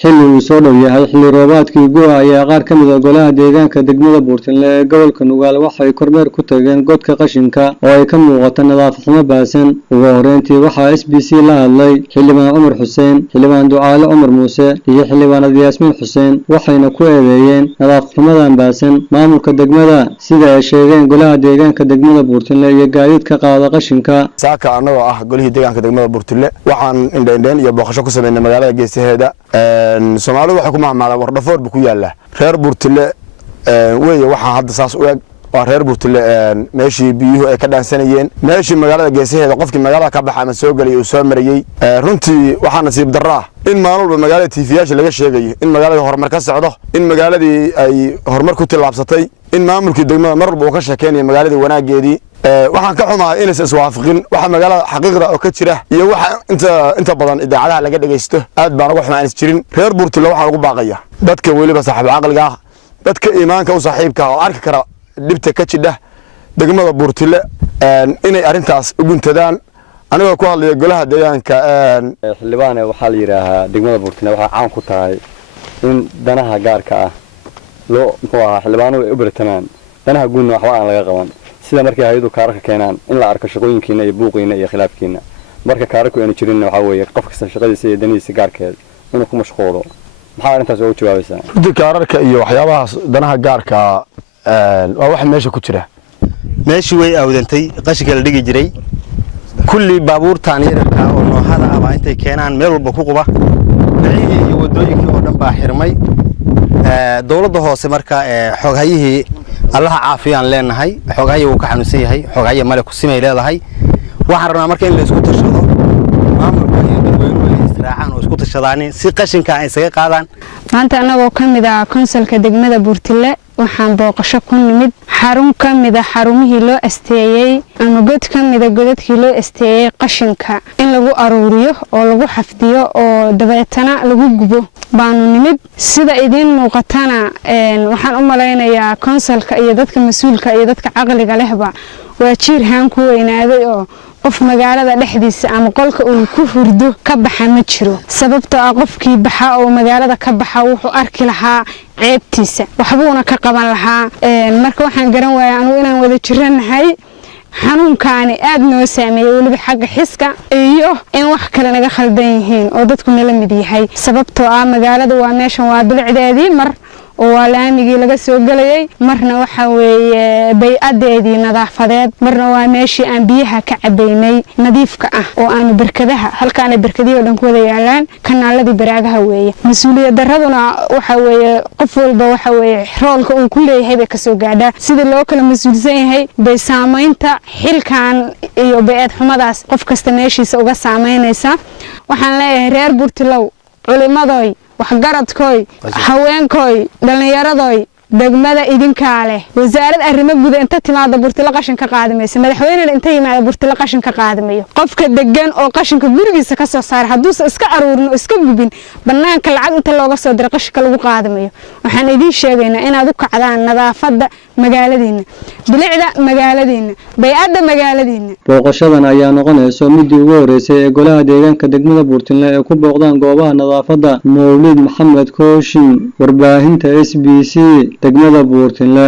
xilli uu soo dhow yahay xilli roobaadkii gu'a ayaa qaar ka mid ah golaha deegaanka degmada Buurtinle ee gobolka Nugaal waxay kormeer ku tageen godka qashinka oo ay ka muuqato nadaafad xumo baasan. ugu horeyntii waxaa SBC la hadlay xildhibaan Umar Xuseen, xildhibaan Ducaale Umar Muuse iyo xildhibaan Yaasmin Xuseen waxayna ku eedeeyeen nadaafad xumadan baasan maamulka degmada sida ay sheegeen golaha deegaanka degmada Buurtinle iyo gaadiidka qaada qashinka. saaka anagoo ah golihii deegaanka degmada Buurtinle waxaan indheendheen iyo booqasho ku sameynay magaalada geesaheeda. Soomaalidu waxay ku macmaalaan war dhafoor ku yaala reer Buurtinle weeye waxa hadda saas u eg waa reer Buurtinle meeshii biyuhu ay ka dhaansanayeen meeshii magaalada geesaheeda qofkii magaalada ka baxay ama soo galay uu soo marayay. runtii waxaa nasiib darro in maalmo magaalada TV-yaasha laga sheegayo in magaalada horumar ka socdo, in magaaladii ay horumar ku tilaabsatay, in maamulkii degmada mar walba uu ka sheekeynayo magaaladii wanaageedii. waxaan ka xumahay in iswaafaqin waxa magaalada xaqiiqda oo ka jira iyo waxa inta badan idaacadaha laga dhageysto aad baan ugu xumaan jirin. reer Buurtinle waxaan ugu baaqaya dadka waliba saaxiib aqliga ah, dadka iimaanka u saaxiibka oo arki kara dibta ka jidha degmada Buurtinle inay arintaas u guntadaan. aniga ku hadlaya golaha deegaanka xildhibaan waxaa la yiraahaa degmada Buurtinle waxa caan ku tahay in danaha gaarka ah loo xildhibaanadu ay u bartamaan danaha guudna waxba aan laga qaban. sida markay hay'adu kaararka keenaan in la arko shaqooyinkiina iyo buuqiina iyo khilaafkiina marka kaararku ay jirin waxa weeye qof kasta shaqadiisa iyo danihiisa gaarkeed inuu ku mashquulo. maxaa arintaas ugu jawaabaysaa? kaararka iyo waxyaabahaas danaha gaarka waa wax meesha ku jira. meeshii way awdantay qashinka la dhigi jiray kulli baabuurtaan yararka oo noohada ah intay keenaan meel walba ku quba bixiyay iyo wadooyinkii oo dhan baa xirmay. dawladda hoose marka xoghayihii Allah caafiyaan leenahay xogahay uu ka xanuunsan yahay xogahay male ku simay leedahay. waxaan rabnaa marka in la isku tashado maamulka iyo dadweynuhu israacaan oo isku tashadaan si qashinka ay isaga qaadaan. maanta anagoo ka mid ah konsolka degmada Buurtinle waxaan booqasho ku nimid xarun ka mid ah xarumihii loo asteeyay ama god ka mid ah godadkii loo asteeyay qashinka in lagu aruuriyo oo lagu xafdiyo oo dabeetana lagu gubo baanu nimid. sida idin muuqatana waxaan u maleynayaa konsolka iyo dadka mas'uulka iyo dadka aqliga lehba waa jiir haan ku weynaaday oo qof magaalada dhexdiisa ama qolka uu ku hurdo ka baxa ma jiro. sababtoo ah qofkii baxa oo magaalada ka baxa wuxuu arki lahaa ceebtiisa waxbuuna ka qaban lahaa. marka waxaan garan waayay anigu inaan wada jiranahay xanuunkaani aad noo saameeyay waliba xagga xiska iyo in wax kale naga khaldan yihiin oo dadku nala mid yahay. sababtoo ah magaalada waa meeshan waa bilicdeedii mar oo waa laamigii laga soo galayay marna waxa weeye bay'adeedii nadaafadeed marna waa meeshii aan biyaha ka cabaynay nadiifka ah oo aan barkadaha halkaan barkadiyo dhan ku wada yaalaan kanaaladii baraagaha weeye. mas'uuliyad daraduna waxa weeye qof walba waxa weeye roolka uu ku leeyahay bay ka soo gaadhaa sida loo kala mas'uulsan yahay bay saameynta xilkan iyo bay'ad xumadaas qof kasta meeshiisa uga saameynaysa. waxaan leeyahay reer Buurtinle culimadoy waxgaradkoy haweenkoy dhalinyaradoy degmada idinka leh wasaaradda arrimaha gudaha inta timaada Buurtinle qashin ka qaadmaysa madaxweynaha inta yimaada Buurtinle qashin ka qaadmayo qofka degan oo qashinka gurigiisa ka soo saar hadduu iska aruurin iska gubin banaanka lacag inta looga soo diray qashinka lagu qaadmayo. waxaan idin sheegaynaa inaad u kacdaan nadaafadda magaaladiina bilicda magaaladiina bay'adda magaaladiina. booqashadan ayaa noqonaysa midii ugu horeysay ee golaha deegaanka degmada Buurtinle ee ku booqdaan goobaha nadaafadda. Mawlid Maxamed Kooshin, warbaahinta SBC degmada Buurtinle.